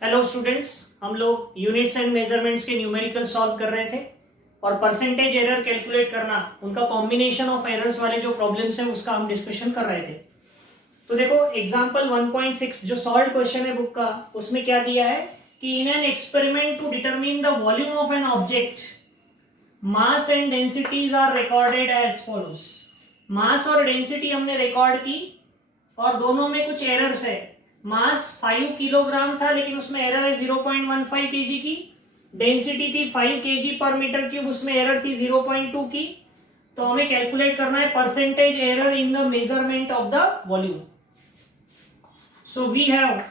Hello students, हम लोग units and measurements के न्यूमेरिकल सॉल्व कर रहे थे और परसेंटेज एरर कैलकुलेट करना, उनका कॉम्बिनेशन ऑफ एरर्स वाले जो प्रॉब्लम्स हैं उसका हम डिस्कशन कर रहे थे। तो देखो एग्जांपल 1.6 जो सॉल्व क्वेश्चन है बुक का, उसमें क्या दिया है कि in an experiment to determine the volume of an object mass and densities are recorded as follows. Mass और डेंसिटी हमने रिकॉर्ड की और दोनों में कुछ एरर्स है। मास 5 किलोग्राम था लेकिन उसमें एरर है 0.15 केजी की। डेंसिटी थी 5 केजी पर मीटर क्यूब, उसमें एरर थी 0.2 की। तो हमें कैलकुलेट करना है percentage error in the measurement of the volume. So we have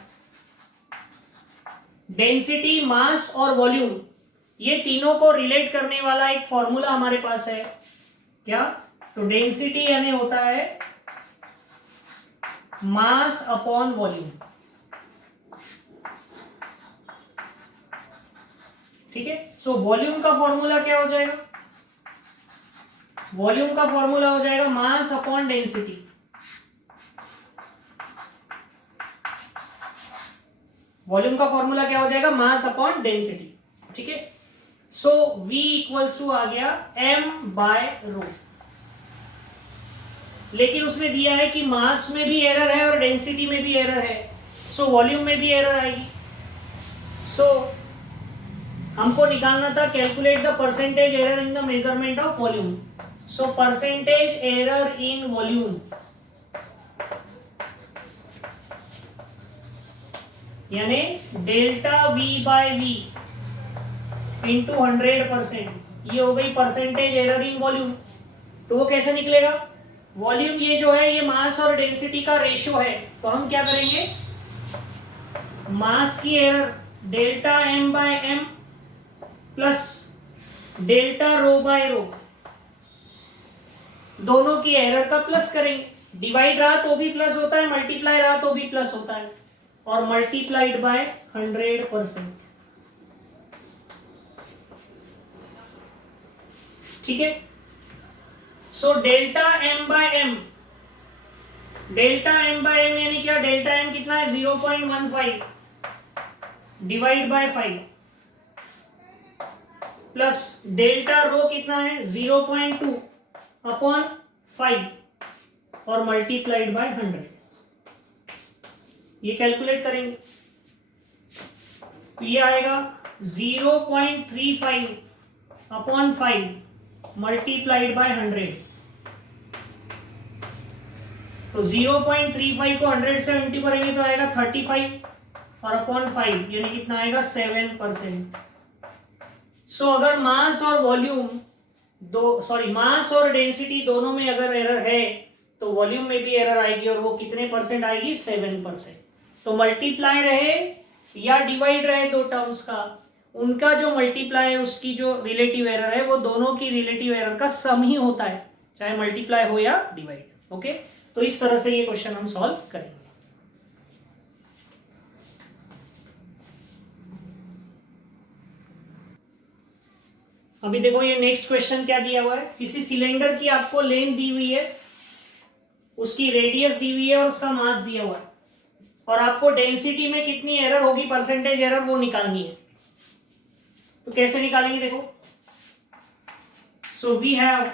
density, mass और वॉल्यूम, ये तीनों को रिलेट करने वाला एक फॉर्मूला हमारे पास है। क्या? तो डेंसिटी यानी होता है मास अपॉन वॉल्यूम। ठीक है। सो वॉल्यूम का फॉर्मूला क्या हो जाएगा? वॉल्यूम का फॉर्मूला हो जाएगा मास अपॉन डेंसिटी। वॉल्यूम का फॉर्मूला क्या हो जाएगा? Mass upon density. ठीक है। सो V इक्वल्स टू आ गया m बाय रो। लेकिन उसने दिया है कि मास में भी एरर है और डेंसिटी में भी एरर है, सो वॉल्यूम में भी एरर आएगी। सो हमको निकालना था calculate the percentage error in the measurement of volume. So percentage error in volume यानी delta V by V into 100%, ये हो गई परसेंटेज एरर इन वॉल्यूम। तो वो कैसे निकलेगा? वॉल्यूम ये जो है ये मास और डेंसिटी का रेशियो है, तो हम क्या करेंगे, मास की error delta m by m plus delta rho by rho, दोनों की एरर का प्लस करेंगे। डिवाइड रहा तो भी प्लस होता है, मल्टीप्लाई रहा तो भी प्लस होता है, और मल्टीप्लाइड बाय 100%। ठीक है। So delta m by m, delta m by m यानी क्या? डेल्टा m कितना है? 0.15 divide by 5 plus delta rho कितना है? 0.2 अपॉन 5 और मल्टीप्लाइड बाय 100। ये कैलकुलेट करेंगे तो ये आएगा 0.35 अपॉन 5 मल्टीप्लाइड बाय 100। तो 0.35 को 100 से मल्टी करेंगे तो आएगा 35 और अपॉन 5 यानी कितना आएगा? 7%। सो अगर मास और वॉल्यूम मास और डेंसिटी दोनों में अगर एरर है तो वॉल्यूम में भी एरर आएगी, और वो कितने परसेंट आएगी? 7%। तो मल्टीप्लाई रहे या डिवाइड रहे दो टर्म्स का, उनका जो मल्टीप्लाई है उसकी जो रिलेटिव एरर है वो दोनों की रिलेटिव एरर का सम ही होता है, चाहे मल्टीप्लाई हो या डिवाइड। ओके, तो इस तरह से ये क्वेश्चन हम सॉल्व करेंगे। अभी देखो ये नेक्स्ट क्वेश्चन क्या दिया हुआ है। किसी सिलेंडर की आपको लेंथ दी हुई है, उसकी रेडियस दी हुई है और उसका मास दिया हुआ है, और आपको डेंसिटी में कितनी एरर होगी, परसेंटेज एरर, वो निकालनी है। तो कैसे निकालेंगे? देखो, सो वी हैव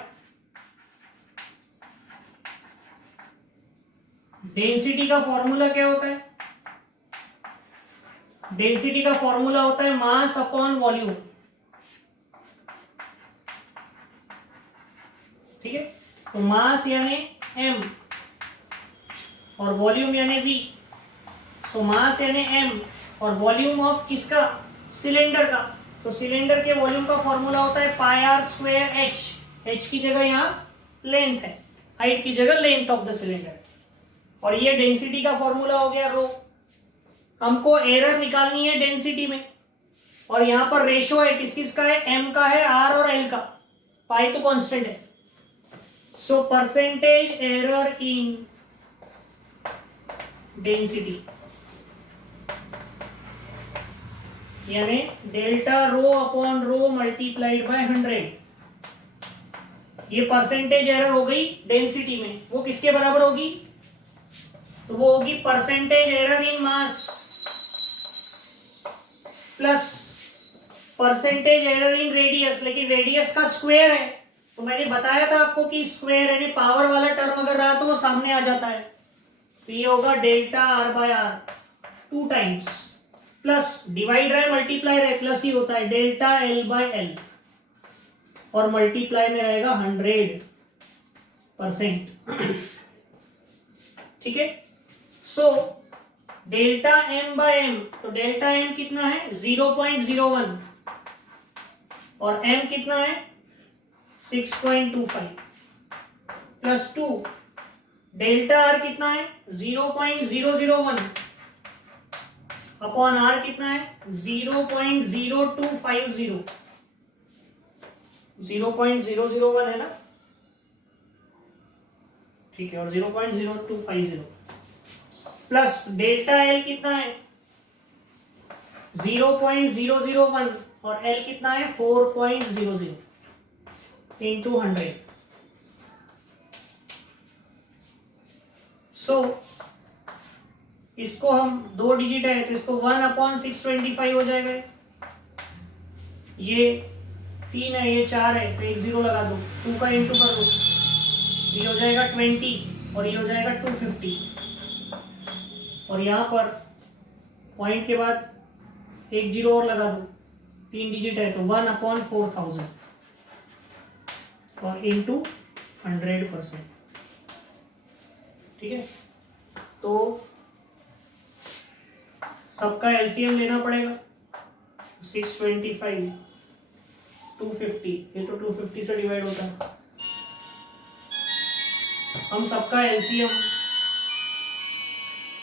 डेंसिटी का फॉर्मूला क्या होता है? डेंसिटी का फॉर्मूला होता है मास अपॉन वॉल्यूम। ठीक है। तो मास यानी m और वॉल्यूम यानी v। सो मास यानी m और वॉल्यूम ऑफ किसका? सिलेंडर का। तो सिलेंडर के वॉल्यूम का फॉर्मूला होता है पाई आर स्क्वायर h। h की जगह यहाँ लेंथ है, हाइट की जगह लेंथ ऑफ द सिलेंडर। और ये डेंसिटी का फॉर्मूला हो गया रो। हमको एरर निकालनी है डेंसिटी में, और यहाँ पर रेशो है किस किस का है? m का है, r और l का। पाई तो कांस्टेंट है। So percentage error in density यानी delta rho upon rho multiplied by 100। ये परसेंटेज एरर हो गई डेंसिटी में, वो किसके बराबर होगी? तो वो होगी percentage error in mass plus percentage error in radius, लेकिन रेडियस का स्क्वायर है तो मैंने बताया था आपको कि स्क्वायर यानी पावर वाला टर्म अगर रहा तो वो सामने आ जाता है, तो ये होगा delta r by r 2 times, plus divide रहा है मल्टीप्लाई रहे प्लस ही होता है डेल्टा एल बाय एल, और मल्टीप्लाई में रहेगा 100%। ठीक है, so delta m by m, तो डेल्टा एम कितना है 0.01 और एम कितना है 6.25 प्लस 2, डेल्टा आर कितना है 0.001 अपॉन आर कितना है 0.0250, 0.001 है ना, ठीक है, और 0.0250 प्लस डेल्टा एल कितना है 0.001 और एल कितना है 4.00 इंटू 100। सो इसको हम 2 डिजिट है तो इसको 1/625 हो जाएगा, ये 3 है ये 4 है तो 1 0 लगा दो, 2 का इंटू कर दो, ये हो जाएगा 20 और ये हो जाएगा 250, और यहाँ पर पॉइंट के बाद 1 0 और लगा दो, 3 डिजिट है तो 1/4000 और इंटू 100%। ठीक है, तो सबका एलसीएम लेना पड़ेगा, 625 250, ये तो 250 से डिवाइड होता है, हम सबका एलसीएम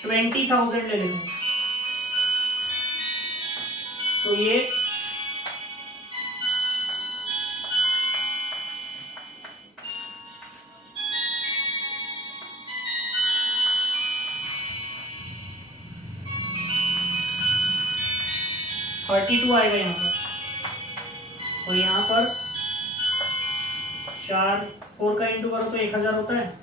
20,000 ले लेंगे, तो ये 32 आएगा यहाँ पर, और यहाँ पर 4 का इंटू करो तो 1000 होता है,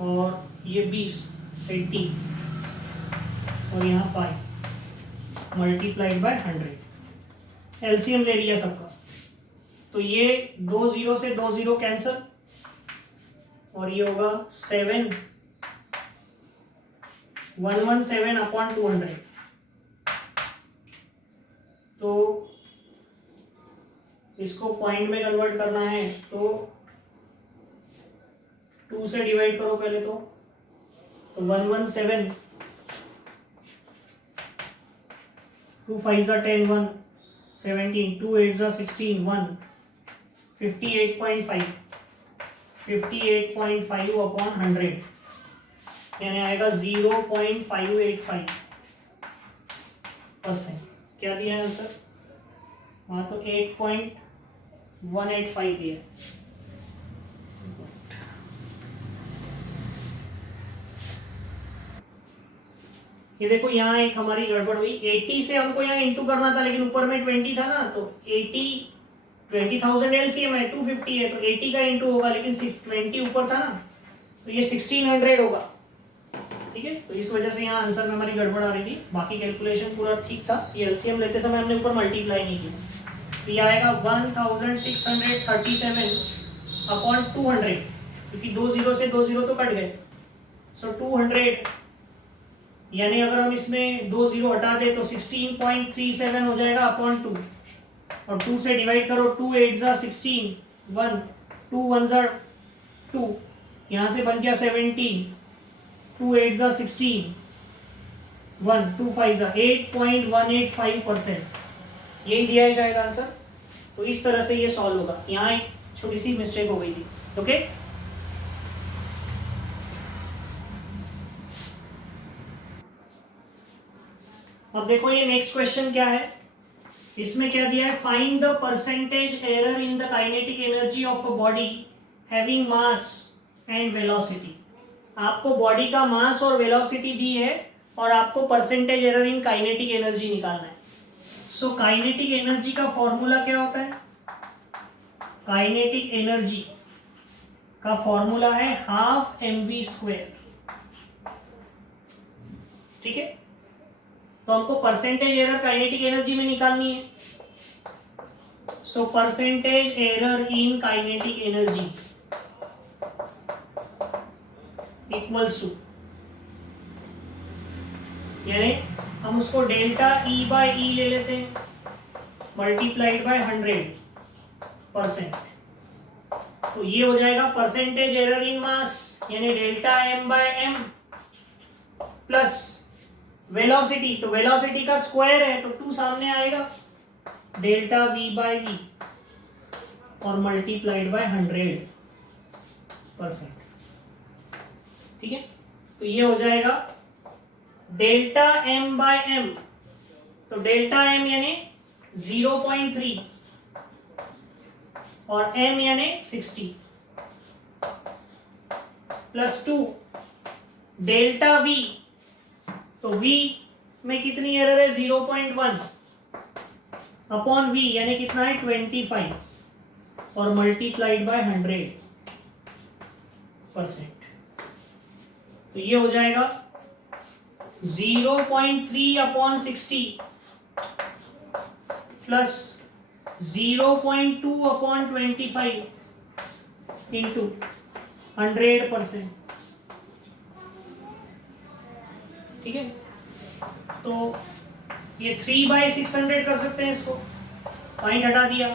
और ये 20 80 और यहाँ 5 मल्टीप्लाइड बाय 100, एलसीएम ले लिया सबका, तो ये 2 0 से 2 0 कैंसल, और ये होगा 117/200, तो इसको पॉइंट में कन्वर्ट करना है तो 2 से डिवाइड करो पहले, तो 117, 2 5 10 1 17, 2 8 16 1 58.5 अपॉन 100 यानी आएगा 0.585%। क्या दिया है आंसर, वहाँ तो 8.185 दिया है। ये देखो यहाँ एक हमारी गड़बड़ हुई, 80 से हमको यहाँ इंटू करना था लेकिन ऊपर में 20 था ना, तो 20,000 एलसीएम है 250 है तो 80 का इंटू होगा, लेकिन 20 ऊपर था ना तो ये 1600 होगा। ठीक है, तो इस वजह से यहाँ आंसर में हमारी गड़बड़ आ रही थी, बाकी कैलकुलेशन पूरा ठीक था, ये एलसीएम लेते समय हमने ऊपर मल्टीप्लाई नहीं किया, तो ये आएगा 1637 अपॉन 200, क्योंकि 2 0 से 2 0 तो कट गए, सो 200 यानी अगर हम इसमें 2 0 हटा दे तो 16.37 हो जाएगा अपॉन 2, और 2 से डिवाइड करो, 2 8 16 1 2 1 2, यहाँ से बन गया 17, 2 8 16 1 2 5 8.185%, यही दिया है शायद आंसर। तो इस तरह से ये सॉल्व होगा, यहाँ एक छोटी सी मिस्टेक हो गई थी। ओके, अब देखो ये नेक्स्ट क्वेश्चन क्या है, इसमें क्या दिया है, find the percentage error in the kinetic energy of a body having mass and velocity. आपको बॉडी का मास और वेलोसिटी दी है और आपको percentage error in kinetic energy निकालना है। सो काइनेटिक एनर्जी का फॉर्मूला क्या होता है, काइनेटिक एनर्जी का फॉर्मूला है 12 mv²। ठीक है, तो हमको परसेंटेज एरर काइनेटिक एनर्जी में निकालनी है। So percentage error in kinetic energy equals to, यानी हम उसको डेल्टा ई बाई ई ले लेते हैं मल्टीप्लाइड बाय 100%। तो ये हो जाएगा परसेंटेज एरर इन मास, यानी delta m by m plus velocity, तो वेलोसिटी का स्क्वायर है तो 2 सामने आएगा, डेल्टा वी बाय वी और मल्टीप्लाइड बाय 100%। ठीक है, तो ये हो जाएगा डेल्टा एम बाय एम, तो डेल्टा एम यानी 0.3 और एम यानी 60 प्लस 2 डेल्टा वी, तो वी में कितनी एरर है 0.1 अपॉन वी यानी कितना है 25 और मल्टीप्लाइड बाय 100%। तो ये हो जाएगा 0.3 अपॉन 60 प्लस 0.2 अपॉन 25 इंटू 100%। ठीक है, तो ये 3/600 कर सकते हैं, इसको पॉइंट हटा दिया,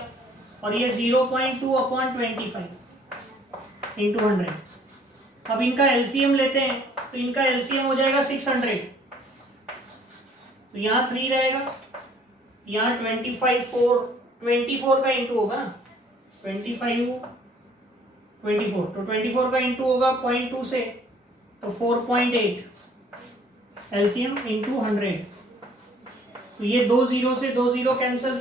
और ये 0.2 अपॉन 25 इंटू 100। अब इनका एलसीएम लेते हैं, तो इनका एलसीएम हो जाएगा 600, तो यहाँ 3 रहेगा, यहाँ 24 का इंटू होगा ना, 24, तो 24 का इंटू होगा 0.2 से, तो 4.8 एलसीएम इंटू 100। तो ये 2 0 से 2 0 कैंसिल,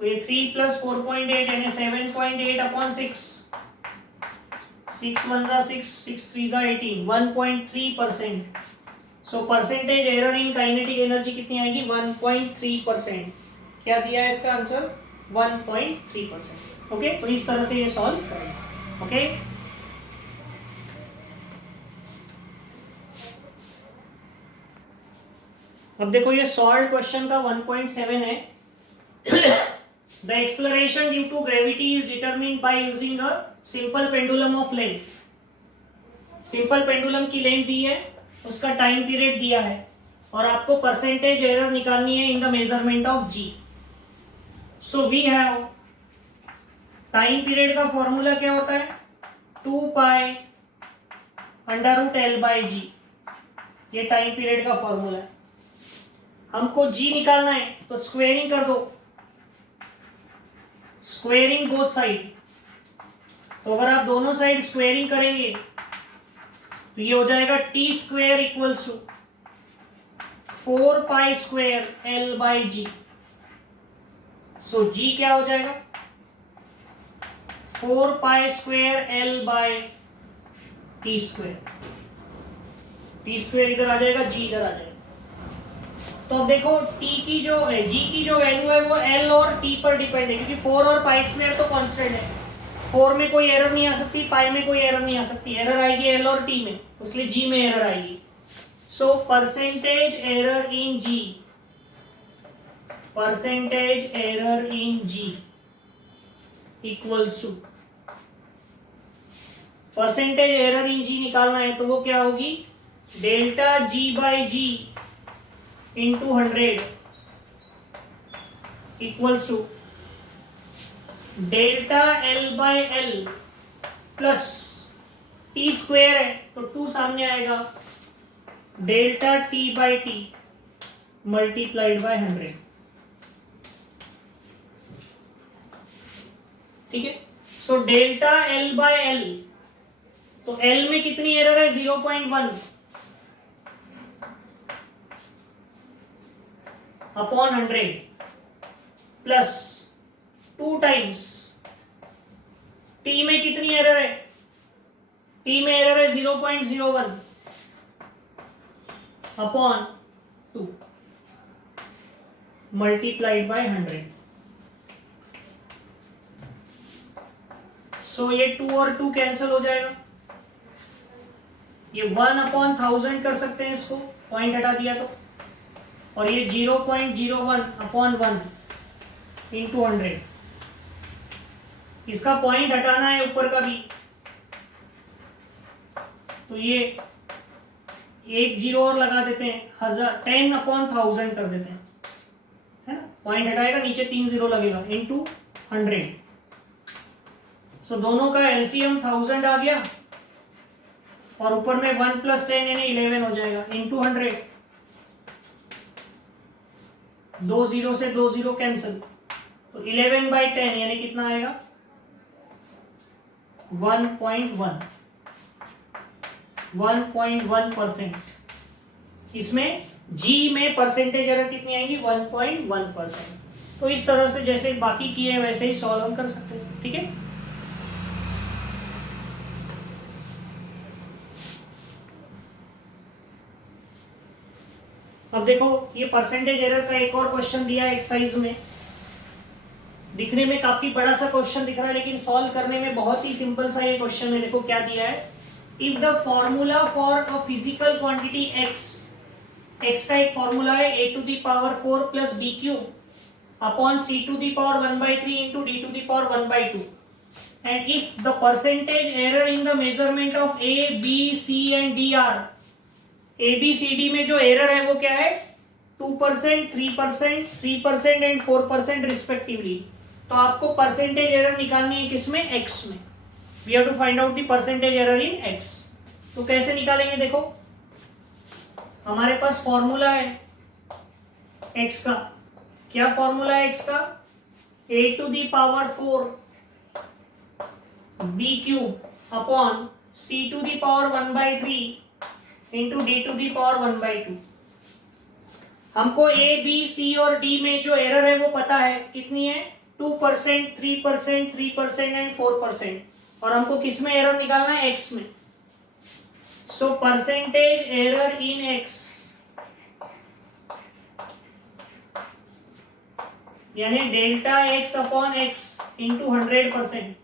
तो ये 3 प्लस 4.8 यानी 7.8 अपॉन 6, 6 1 जा 6, 6 3 जा 18, 1.3%। सो percentage error in kinetic energy कितनी आएगी 1.3%। क्या दिया है इसका आंसर 1.3%। ओके, तो इस तरह से ये सॉल्व करेंगे। ओके, अब देखो ये सॉल्व क्वेश्चन का 1.7 है। The acceleration due to gravity is determined by using a simple pendulum of length. Simple pendulum की लेंथ दी है, उसका टाइम पीरियड दिया है, और आपको परसेंटेज एरर निकालनी है in the measurement of g. So we have time period का फॉर्मूला क्या होता है 2 पाई √L/g, ये टाइम पीरियड का फॉर्मूला है। हमको जी निकालना है तो स्क्वेयरिंग कर दो, स्क्वेयरिंग बोथ साइड। तो अगर आप दोनों साइड स्क्वेयरिंग करेंगे तो ये हो जाएगा T square equals to 4 pi square L/g। सो जी क्या हो जाएगा 4 पाई square L/t square. T square इधर आ जाएगा, जी इधर आ जाएगा। तो अब देखो t की जो है, g की जो वैल्यू है वो l और t पर डिपेंड है, क्योंकि 4 और पाई स्क्वायर तो कांस्टेंट है। 4 में कोई एरर नहीं आ सकती, पाई में कोई एरर नहीं आ सकती, एरर आएगी l और t में, इसलिए g में एरर आएगी। So percentage error in g, percentage error in g equals to, percentage error in g निकालना है तो वो क्या होगी delta g/g into 100 equals to delta L/L plus T square है तो 2 सामने आएगा, डेल्टा t/t मल्टीप्लाइड बाय 100। ठीक है, सो डेल्टा L/L, तो L में कितनी एरर है 0.1 अपॉन 100 प्लस 2 टाइम्स t में कितनी एरर है, t में एरर है 0.01 अपॉन 2 मल्टीप्लाइड बाय 100। सो ये 2 और 2 कैंसिल हो जाएगा, ये 1 अपॉन 1000 कर सकते हैं इसको, पॉइंट हटा दिया तो, और ये 0.01/1 इंटू 100, इसका पॉइंट हटाना है ऊपर का भी, तो ये एक जीरो और लगा देते हैं, 10/1000 कर देते हैं, है ना। पॉइंट हटाएगा, नीचे 3 जीरो लगेगा, इंटू 100। सो दोनों का एलसीएम 1000 आ गया, और ऊपर में 1 + 10 यानी 11 हो जाएगा, इंटू 100। 2 जीरो से 2 जीरो कैंसिल, तो 11/10 यानी कितना आएगा, 1.1, 1.1%। इसमें जी में परसेंटेज एरर कितनी आएगी, 1.1%। तो इस तरह से जैसे बाकी किए हैं वैसे ही सॉल्व हम कर सकते हैं, ठीक है। अब देखो, ये परसेंटेज एरर का एक और क्वेश्चन दिया है एक्सरसाइज में। दिखने में काफी बड़ा सा क्वेश्चन दिख रहा है, लेकिन सॉल्व करने में बहुत ही सिंपल सा ये क्वेश्चन है। देखो क्या दिया है, if the formula for a physical quantity x का एक फॉर्मूला है a⁴ plus b³ upon c⁴1/3 into d⁴1/2, and if the percentage error in the measurement of a b c and d are, a b c d में जो error है वो क्या है, 2%, 3%, 3% and 4% respectively. तो आपको परसेंटेज एरर निकालनी है किसमें, x में। We have to find out the percentage error in x। तो कैसे निकालेंगे, देखो हमारे पास फॉर्मूला है x का। क्या फॉर्मूला है x का, a⁴ b³ upon c⁴1/3 into d⁴1/2। हमको a b c और d में जो एरर है वो पता है, कितनी है, 2%, 3%, 3% एंड 4%, और हमको किस में एरर निकालना है, x में। सो परसेंटेज एरर इन x यानी delta x upon x into 100%,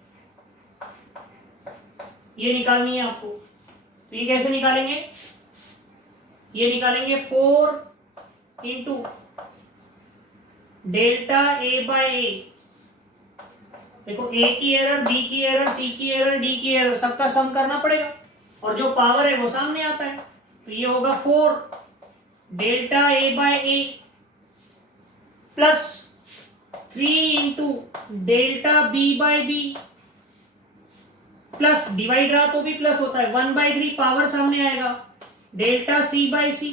ये निकालनी है आपको। तो ये कैसे निकालेंगे, ये निकालेंगे 4 इंटू डेल्टा a/a। देखो a की एरर, b की एरर, c की एरर, d की एरर, सबका सम करना पड़ेगा, और जो पावर है वो सामने आता है। तो ये होगा 4 delta a/a plus 3 into delta b/b plus, divide रहा तो भी प्लस होता है, 1/3 पावर सामने आएगा, डेल्टा c/c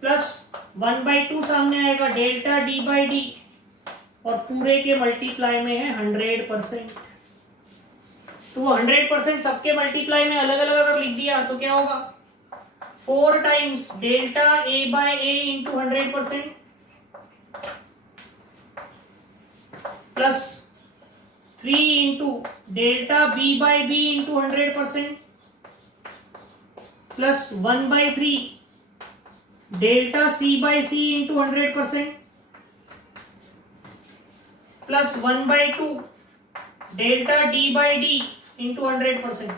प्लस 1/2 सामने आएगा, डेल्टा d/d, और पूरे के मल्टीप्लाई में है 100%। तो 100% सबके मल्टीप्लाई में अलग अलग अगर लिख दिया तो क्या होगा, 4 times delta a/a into 100% plus 3 into delta b/b into 100% plus 1/3 delta c/c into 100% plus 1/2 delta d/d into 100%।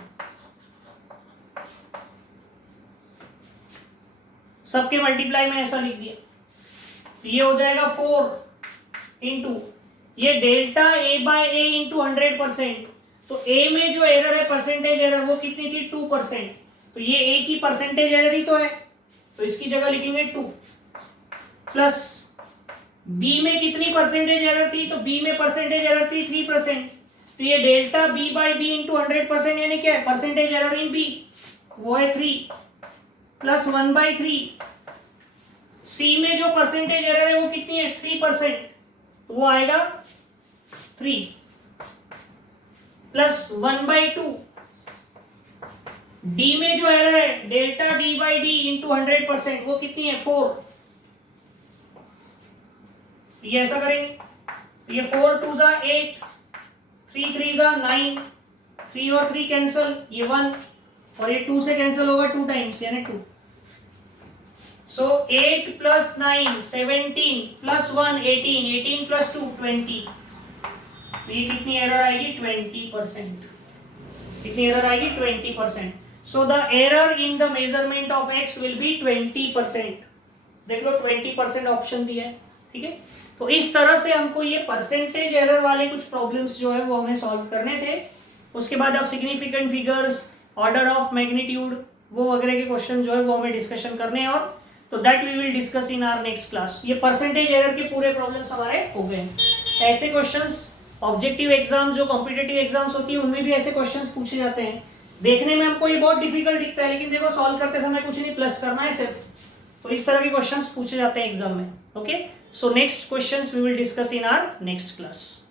सबके मल्टीप्लाई में ऐसा लिख दिया, तो ये हो जाएगा 4 इंटू ये डेल्टा a/a इंटू 100%। तो a में जो एरर है परसेंटेज एरर वो कितनी थी, 2%। तो ये a की परसेंटेज एरर ही तो है, तो इसकी जगह लिखेंगे 2 प्लस b में कितनी परसेंटेज एरर थी, तो b में परसेंटेज एरर थी 3%। तो ये डेल्टा b/b इंटू 100% यानी क्या है, परसेंटेज एरर इन b वो है 3 प्लस 1/3। c में जो परसेंटेज एरर है वो कितनी है, 3%, वो आएगा 3 प्लस 1/2। d में जो एरर है डेल्टा d/d इंटू 100% वो कितनी है, 4। ये ऐसा करेंगे, ये 4 2 जा 8, 3 3 जा 9, 3 और 3 कैंसल, ये 1, और ये 2 से कैंसल होगा 2 टाइम्स यानी 2। सो 8 प्लस 9 17 प्लस 1 18, 18 प्लस 2 20। तो ये कितनी एरर आएगी, 20%। कितनी एरर आएगी, 20%। So the error in the measurement of x will be 20%। देख लो 20% ऑप्शन दिया है, ठीक है। तो इस तरह से हमको ये परसेंटेज एरर वाले कुछ प्रॉब्लम्स जो है वो हमें सॉल्व करने थे। उसके बाद अब significant figures, order of magnitude, वो वगैरह के क्वेश्चन जो है वो हमें डिस्कशन करने हैं, और तो that we will discuss in our next class. ये परसेंटेज एरर के पूरे प्रॉब्लम्स हमारे हो गए हैं। ऐसे क्वेश्चंस ऑब्जेक्टिव एग्जाम जो कॉम्पिटिटिव एग्जाम्स होती है उनमें भी ऐसे क्वेश्चंस पूछे जाते हैं। देखने में हमको ये बहुत डिफिकल्ट दिखता है, लेकिन देखो सॉल्व करते समय कुछ नहीं, प्लस करना है सिर्फ। तो इस तरह के क्वेश्चंस पूछे जाते हैं एग्जाम में। Okay, so next questions we will discuss in our next class.